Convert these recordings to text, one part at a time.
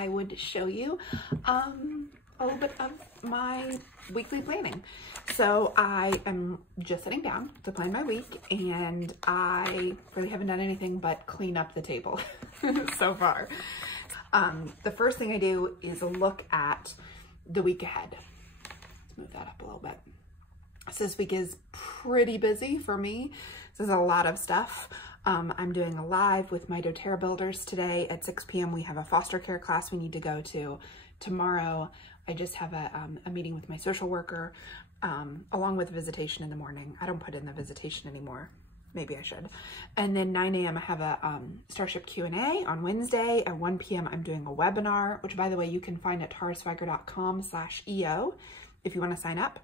I would show you a little bit of my weekly planning. So I am just sitting down to plan my week, and I really haven't done anything but clean up the table so far. The first thing I do is look at the week ahead. Let's move that up a little bit. So this week is pretty busy for me. This is a lot of stuff. I'm doing a live with my doTERRA builders today at 6 p.m. We have a foster care class we need to go to. Tomorrow, I just have a meeting with my social worker, along with visitation in the morning. I don't put in the visitation anymore. Maybe I should. And then 9 a.m. I have a Starship Q&A on Wednesday. At 1 p.m. I'm doing a webinar, which, by the way, you can find at taraswagger.com/EO if you want to sign up.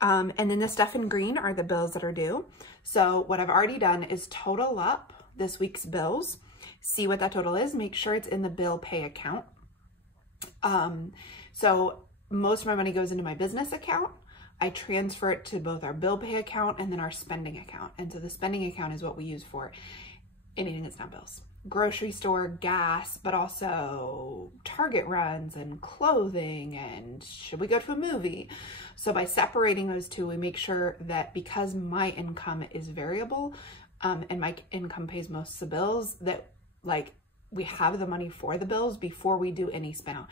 And then the stuff in green are the bills that are due. So what I've already done is total up this week's bills, see what that total is, make sure it's in the bill pay account. So most of my money goes into my business account. I transfer it to both our bill pay account and then our spending account. And so the spending account is what we use for anything that's not bills. Grocery store, gas, but also Target runs and clothing and should we go to a movie? So by separating those two, we make sure that because my income is variable and my income pays most of the bills, that like we have the money for the bills before we do any spend out.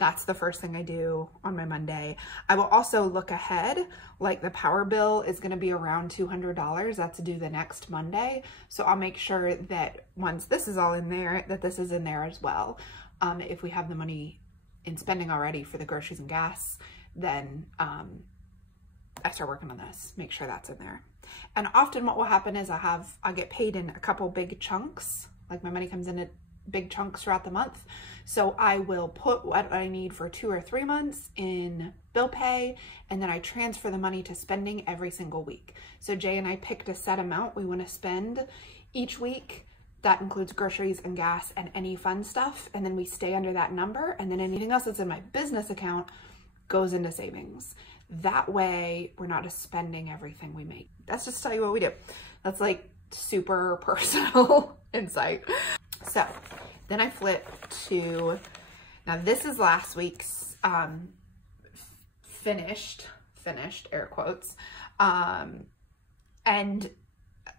That's the first thing I do on my Monday. I will also look ahead, like the power bill is gonna be around $200. That's due the next Monday. So I'll make sure that once this is all in there, that this is in there as well. If we have the money in spending already for the groceries and gas, then I start working on this, make sure that's in there. And often what will happen is I'll get paid in a couple big chunks, like my money comes in at big chunks throughout the month. So I will put what I need for 2 or 3 months in bill pay, and then I transfer the money to spending every single week. So Jay and I picked a set amount we want to spend each week. That includes groceries and gas and any fun stuff. And then we stay under that number, and then anything else that's in my business account goes into savings. That way we're not just spending everything we make. That's just to tell you what we do. That's like super personal insight. So then I flip to, now this is last week's finished air quotes, and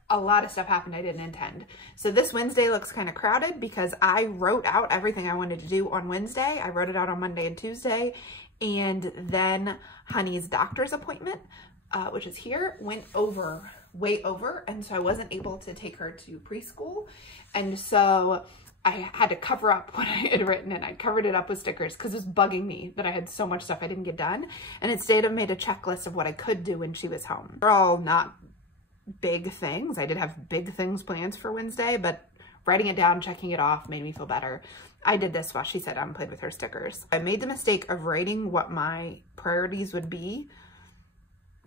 a lot of stuff happened I didn't intend. So this Wednesday looks kind of crowded because I wrote out everything I wanted to do on Wednesday. I wrote it out on Monday and Tuesday, and then Honey's doctor's appointment, which is here, went way over, and so I wasn't able to take her to preschool, and so I had to cover up what I had written, and I covered it up with stickers because it was bugging me that I had so much stuff I didn't get done. And instead I made a checklist of what I could do when she was home. They're all not big things. I did have big things planned for Wednesday, but writing it down, checking it off made me feel better. I did this while she sat down and played with her stickers. I made the mistake of writing what my priorities would be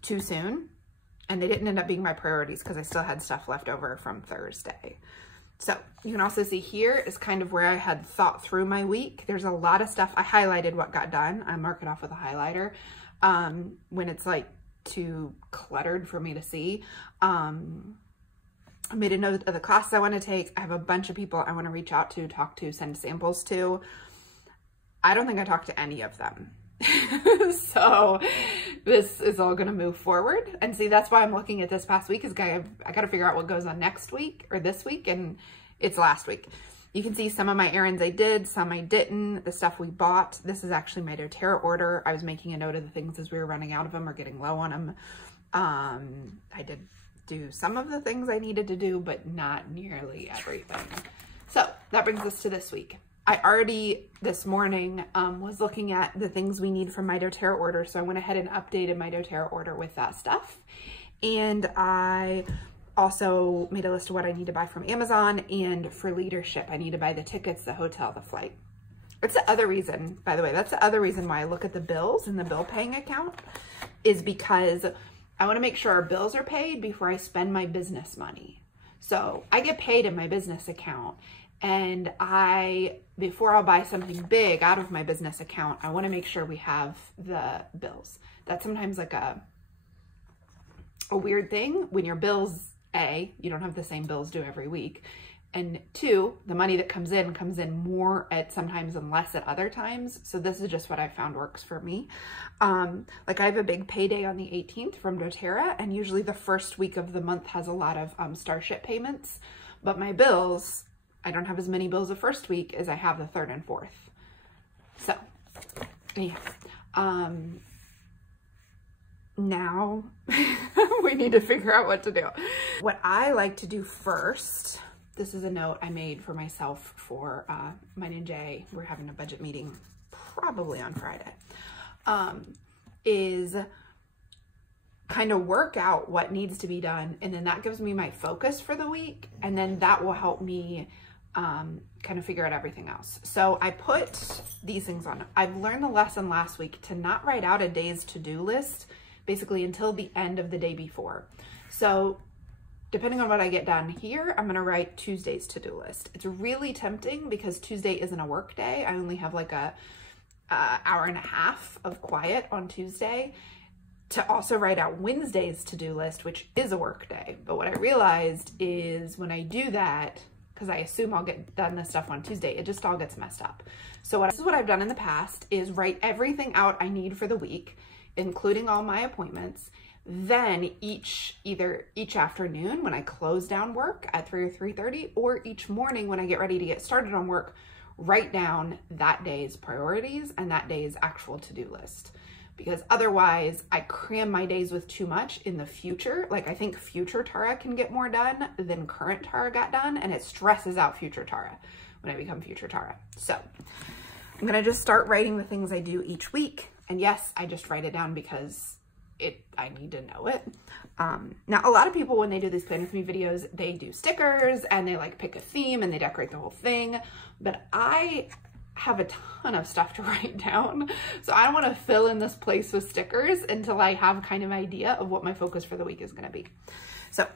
too soon, and they didn't end up being my priorities because I still had stuff left over from Thursday. So you can also see here is kind of where I had thought through my week. There's a lot of stuff. I highlighted what got done. I mark it off with a highlighter when it's like too cluttered for me to see. I made a note of the classes I want to take. I have a bunch of people I want to reach out to, talk to, send samples to. I don't think I talked to any of them. So this is all going to move forward. And see, that's why I'm looking at this past week, is I got to figure out what goes on next week or this week, and it's last week. You can see some of my errands I did, some I didn't, the stuff we bought. This is actually my doTERRA order. I was making a note of the things as we were running out of them or getting low on them. I did do some of the things I needed to do, but not nearly everything. So that brings us to this week. I already this morning was looking at the things we need from my doTERRA order. So I went ahead and updated my doTERRA order with that stuff. And I also made a list of what I need to buy from Amazon, and for leadership, I need to buy the tickets, the hotel, the flight. It's the other reason, by the way, that's the other reason why I look at the bills in the bill paying account, is because I want to make sure our bills are paid before I spend my business money. So I get paid in my business account, and before I'll buy something big out of my business account, I want to make sure we have the bills. That's sometimes like a weird thing when your bills, you don't have the same bills due every week. And two, the money that comes in more at sometimes and less at other times. So this is just what I found works for me. Like I have a big payday on the 18th from doTERRA, and usually the first week of the month has a lot of Starship payments, but my bills, I don't have as many bills the first week as I have the third and fourth. So anyhow, now we need to figure out what to do. What I like to do first, this is a note I made for myself for mine and Jay. We're having a budget meeting probably on Friday, is kind of work out what needs to be done. And then that gives me my focus for the week. And then that will help me kind of figure out everything else. So I put these things on. I've learned the lesson last week to not write out a day's to-do list basically until the end of the day before. So depending on what I get done here, I'm gonna write Tuesday's to-do list. It's really tempting because Tuesday isn't a work day. I only have like a hour and a half of quiet on Tuesday, to also write out Wednesday's to-do list, which is a work day. But what I realized is when I do that, because I assume I'll get done this stuff on Tuesday, it just all gets messed up. So this is what I've done in the past, is write everything out I need for the week, including all my appointments. Then either each afternoon when I close down work at 3 or 3:30, or each morning when I get ready to get started on work, write down that day's priorities and that day's actual to-do list. Because otherwise I cram my days with too much in the future. Like I think future Tara can get more done than current Tara got done, and it stresses out future Tara when I become future Tara. So I'm gonna just start writing the things I do each week. And yes, I just write it down because I need to know it. Now a lot of people, when they do these Plan With Me videos, they do stickers and they like pick a theme and they decorate the whole thing. But I have a ton of stuff to write down. So I don't want to fill in this place with stickers until I have kind of idea of what my focus for the week is going to be. So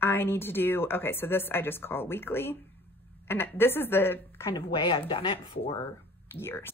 I need to do, okay, so this I just call weekly. And this is the kind of way I've done it for years.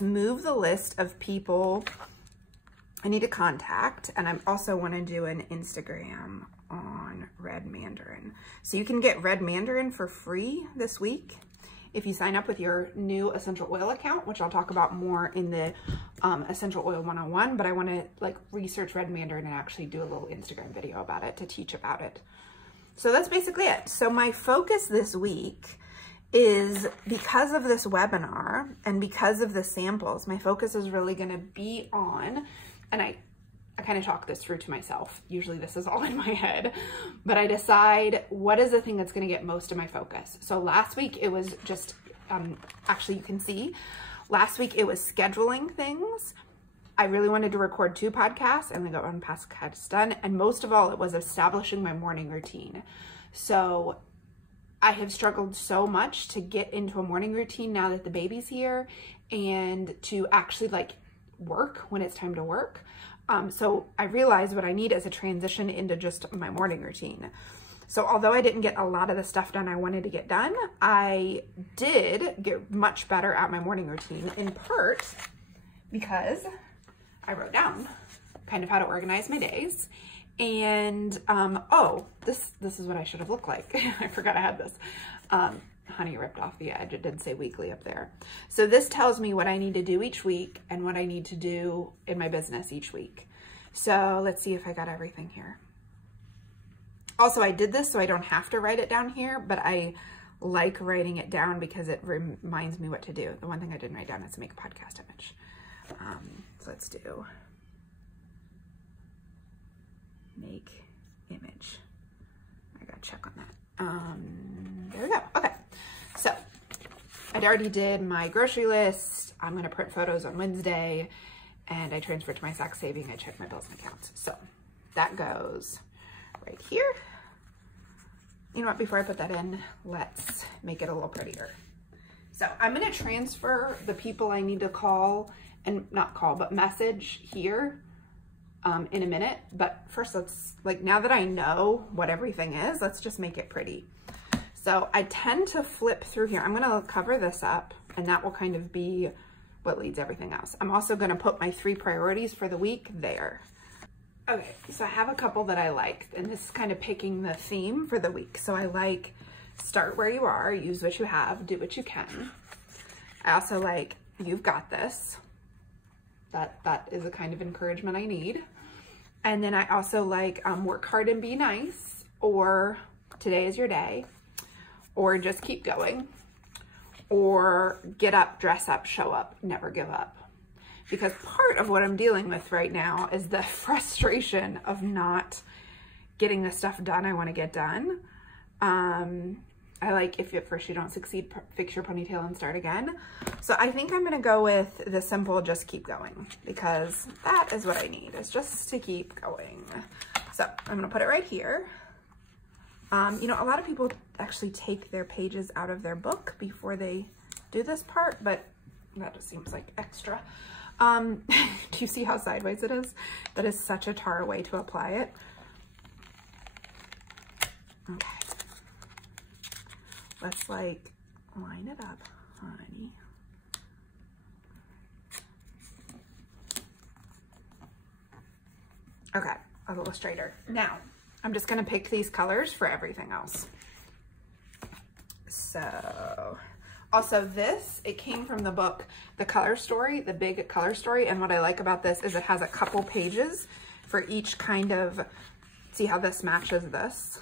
Move the list of people I need to contact, and I also want to do an Instagram on Red Mandarin. So you can get Red Mandarin for free this week if you sign up with your new essential oil account, which I'll talk about more in the Essential Oil 101, but I want to like research Red Mandarin and actually do a little Instagram video about it to teach about it. So that's basically it. So my focus this week is, because of this webinar and because of the samples, my focus is really going to be on, and I kind of talk this through to myself. Usually this is all in my head, but I decide what is the thing that's going to get most of my focus. So last week it was just, actually you can see, last week it was scheduling things. I really wanted to record 2 podcasts and then got 1 podcast done. And most of all, it was establishing my morning routine. So I have struggled so much to get into a morning routine now that the baby's here, and to actually like work when it's time to work. So I realized what I need is a transition into just my morning routine. So although I didn't get a lot of the stuff done I wanted to get done, I did get much better at my morning routine, in part because I wrote down kind of how to organize my days. And, oh, this is what I should have looked like. I forgot I had this. Honey ripped off the edge. It did say weekly up there. So this tells me what I need to do each week and what I need to do in my business each week. So let's see if I got everything here. Also, I did this so I don't have to write it down here, but I like writing it down because it reminds me what to do. The one thing I didn't write down is make a podcast image. So let's do make image. I gotta check on that. There we go. Okay. So I I'd already did my grocery list. I'm gonna print photos on Wednesday, and I transferred to my Saks Saving. I checked my bills and accounts. So that goes right here. You know what, before I put that in, let's make it a little prettier. So I'm gonna transfer the people I need to call, and not call, but message here in a minute. But first, let's, like, now that I know what everything is, let's just make it pretty. So I tend to flip through here. I'm gonna cover this up, and that will kind of be what leads everything else. I'm also gonna put my 3 priorities for the week there. Okay, so I have a couple that I like, and this is kind of picking the theme for the week. So I like start where you are, use what you have, do what you can. I also like you've got this. That is a kind of encouragement I need. And then I also like work hard and be nice, or today is your day, or just keep going, or get up, dress up, show up, never give up. Because part of what I'm dealing with right now is the frustration of not getting the stuff done I want to get done. I like, if at first you don't succeed, fix your ponytail and start again. So I think I'm going to go with the simple, just keep going, because that is what I need, is just to keep going. So I'm going to put it right here. You know, a lot of people actually take their pages out of their book before they do this part, but that just seems like extra. Do you see how sideways it is? That is such a tar way to apply it. Okay. Let's like line it up, honey. Okay, a little straighter. Now, I'm just gonna pick these colors for everything else. So, also this, it came from the book, The Color Story, the big color story. And what I like about this is it has a couple pages for each kind of, see how this matches this?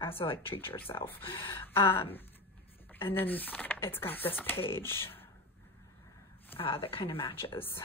I also like treat yourself. And then it's got this page that kind of matches.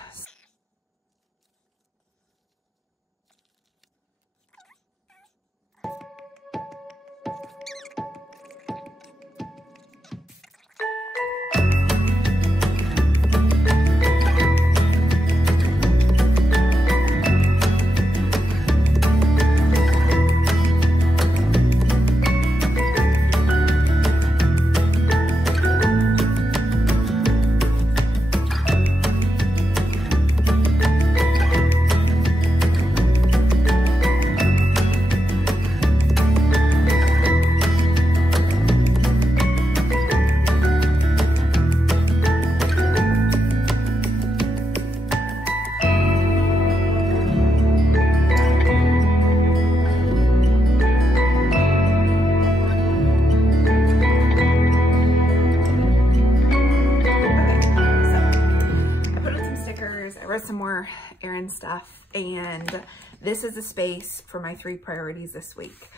Some more errand stuff, and this is the space for my 3 priorities this week.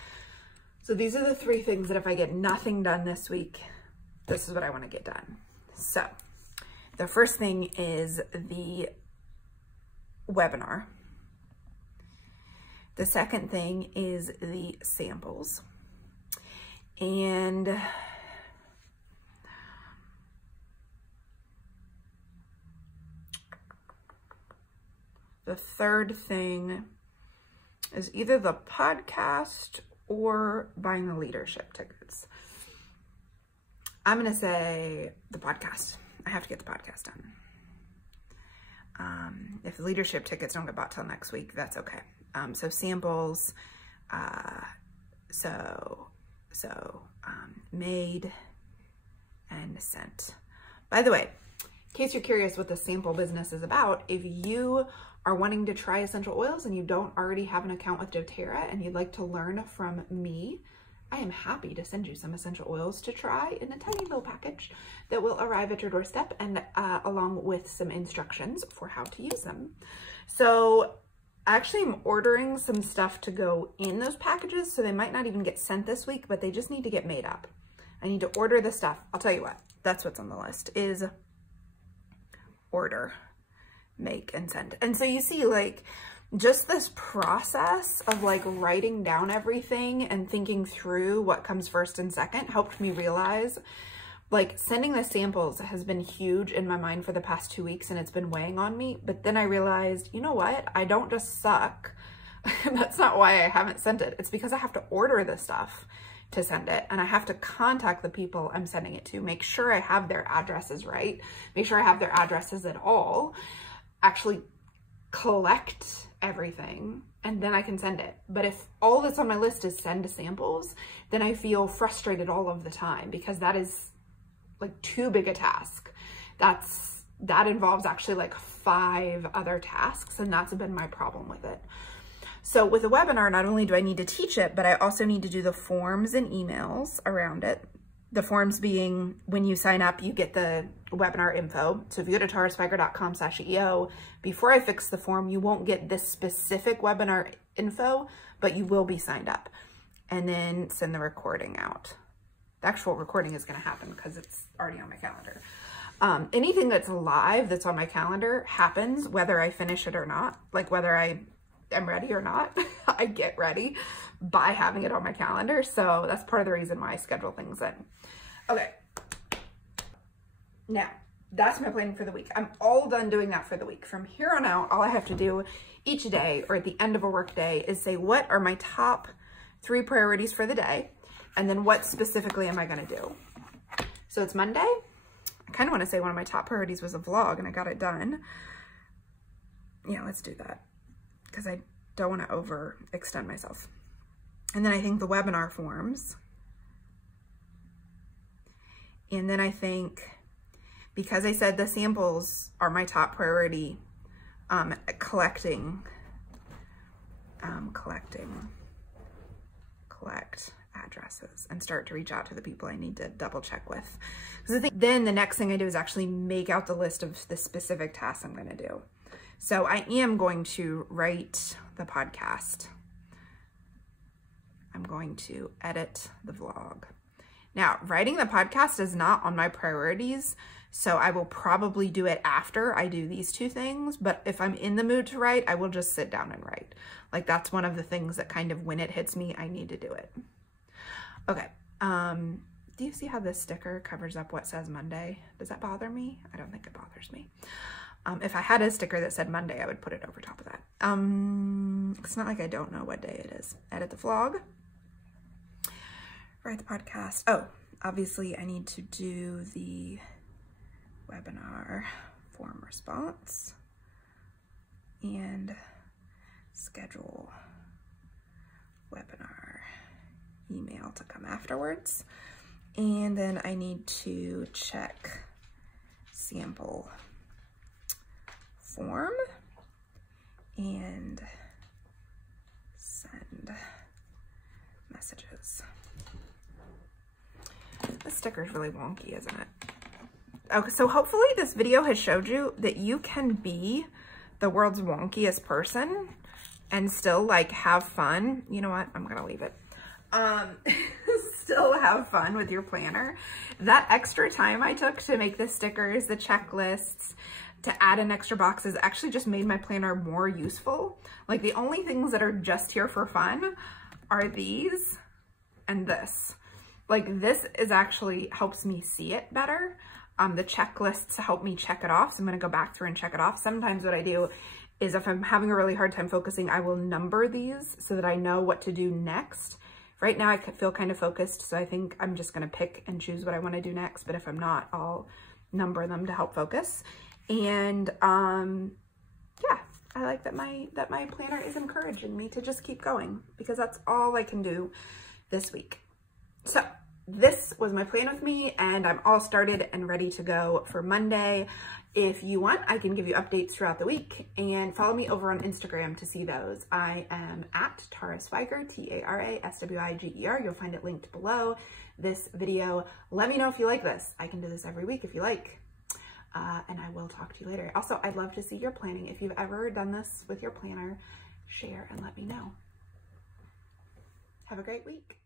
So these are the 3 things that if I get nothing done this week, this is what I want to get done. So the first thing is the webinar. The second thing is the samples, and the third thing is either the podcast or buying the leadership tickets. I'm gonna say the podcast. I have to get the podcast done. If the leadership tickets don't get bought till next week, that's okay. So samples, made and sent. By the way, in case you're curious what the sample business is about, if you are wanting to try essential oils and you don't already have an account with doTERRA and you'd like to learn from me, I am happy to send you some essential oils to try in a tiny little package that will arrive at your doorstep, and along with some instructions for how to use them. So actually I'm ordering some stuff to go in those packages, so they might not even get sent this week, but they just need to get made up. I need to order the stuff. I'll tell you what, that's what's on the list, is order, make, and send. And so you see, like, just this process of like writing down everything and thinking through what comes first and second helped me realize like sending the samples has been huge in my mind for the past 2 weeks, and it's been weighing on me. But then I realized, you know what? I don't just suck. That's not why I haven't sent it. It's because I have to order the stuff to send it, and I have to contact the people I'm sending it to, make sure I have their addresses right, make sure I have their addresses at all, actually collect everything, and then I can send it. But if all that's on my list is send samples, then I feel frustrated all of the time, because that is like too big a task. That involves actually like 5 other tasks, and that's been my problem with it. So with a webinar, not only do I need to teach it, but I also need to do the forms and emails around it. The forms being, when you sign up, you get the webinar info. So if you go to tarasfeiger.com/EO, before I fix the form, you won't get this specific webinar info, but you will be signed up. And then send the recording out. The actual recording is going to happen because it's already on my calendar. Anything that's live that's on my calendar happens whether I finish it or not, like whether I'm ready or not. I get ready by having it on my calendar. So that's part of the reason why I schedule things in. Okay. Now, that's my planning for the week. I'm all done doing that for the week. From here on out, all I have to do each day or at the end of a work day is say, what are my top 3 priorities for the day? And then what specifically am I going to do? So it's Monday. I kind of want to say one of my top priorities was a vlog, and I got it done. Yeah, let's do that, because I don't want to overextend myself. And then I think the webinar forms. And then I think, because I said the samples are my top priority, collect addresses and start to reach out to the people I need to double check with. Then the next thing I do is actually make out the list of the specific tasks I'm going to do. So I am going to write the podcast. I'm going to edit the vlog. Now, writing the podcast is not on my priorities, so I will probably do it after I do these 2 things. But if I'm in the mood to write, I will just sit down and write. Like, that's one of the things that kind of, when it hits me, I need to do it. Okay. Do you see how this sticker covers up what says Monday? Does that bother me? I don't think it bothers me. If I had a sticker that said Monday, I would put it over top of that. It's not like I don't know what day it is. Edit the vlog. Write the podcast. Oh, obviously I need to do the webinar form response and schedule webinar email to come afterwards. And then I need to check sample form and send messages. This sticker is really wonky, isn't it? Okay, so hopefully this video has showed you that you can be the world's wonkiest person and still like have fun. You know what? I'm gonna leave it. Still have fun with your planner. That extra time I took to make the stickers, the checklists, to add in extra boxes actually just made my planner more useful. Like, the only things that are just here for fun are these and this. Like, this is actually helps me see it better. The checklists help me check it off. So I'm gonna go back through and check it off. Sometimes what I do is, if I'm having a really hard time focusing, I will number these so that I know what to do next. Right now I feel kind of focused, so I think I'm just gonna pick and choose what I wanna do next. But if I'm not, I'll number them to help focus. And yeah, I like that my planner is encouraging me to just keep going, because that's all I can do this week. So this was my plan with me, and I'm all started and ready to go for Monday. If you want, I can give you updates throughout the week, and follow me over on Instagram to see those. I am at Tara Swiger, Taraswiger. You'll find it linked below this video. Let me know if you like this. I can do this every week if you like. And I will talk to you later. Also, I'd love to see your planning. If you've ever done this with your planner, share and let me know. Have a great week.